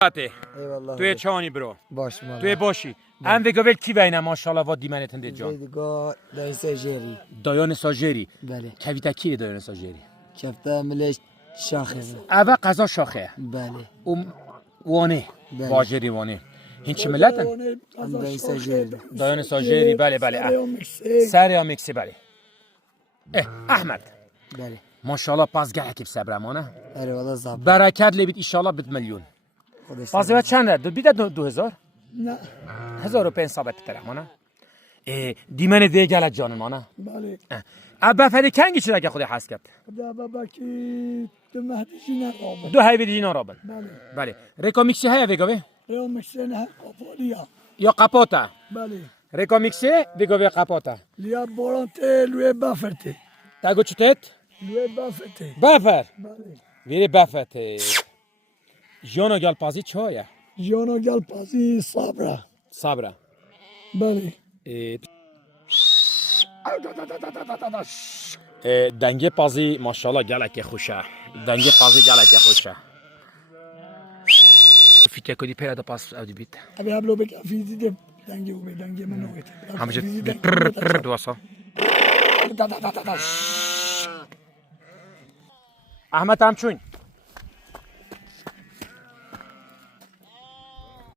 توی چانی برو باش مالا توی باشی ام وگاول کی بینه ماشاءالله و دیمنتن دی جان دیگه دایسه جری دایان ساجری بله کویتا کی دایان ساجری کفته ملش شاخه اول قضا شاخه بله وانه بله. واجری وانه هیچ ملتن دایسه جری دایان ساجری بله سر یا میکسی بله احمد بله ماشاءالله پس گه کی صبرمانه اره والا زب برکت لیبید ان شاء الله بت میلیون خودش پس به چنده دو بیده 2000 نه 1500 بتره مانه دیمن دیگه گلت جان مانه بله ابا فری کنگی چرا که خودی حس کرد خدا بابا کی تو مهدیشی نقابه دو هی دینا رابن بله بله ریکومیکسی های وگاوی رو مشتن ها قفولیا یا قپاتا بله ریکومیکسی وگاوی قپاتا لیا بورانته لوی بافرته تاگو چتت لوی بافرته بافر بله ویری بافت جونو گل پازی چویا جانو گل پازی صبره صبره بله دنگه پازی ماشاءالله گلک خوشه دنگه پازی گلک خوشه فیته کدی پیاده پاس اودی بیت ابي هبلو بك في زيد دنجي ودنجي منو همجه دواسا احمد هم چون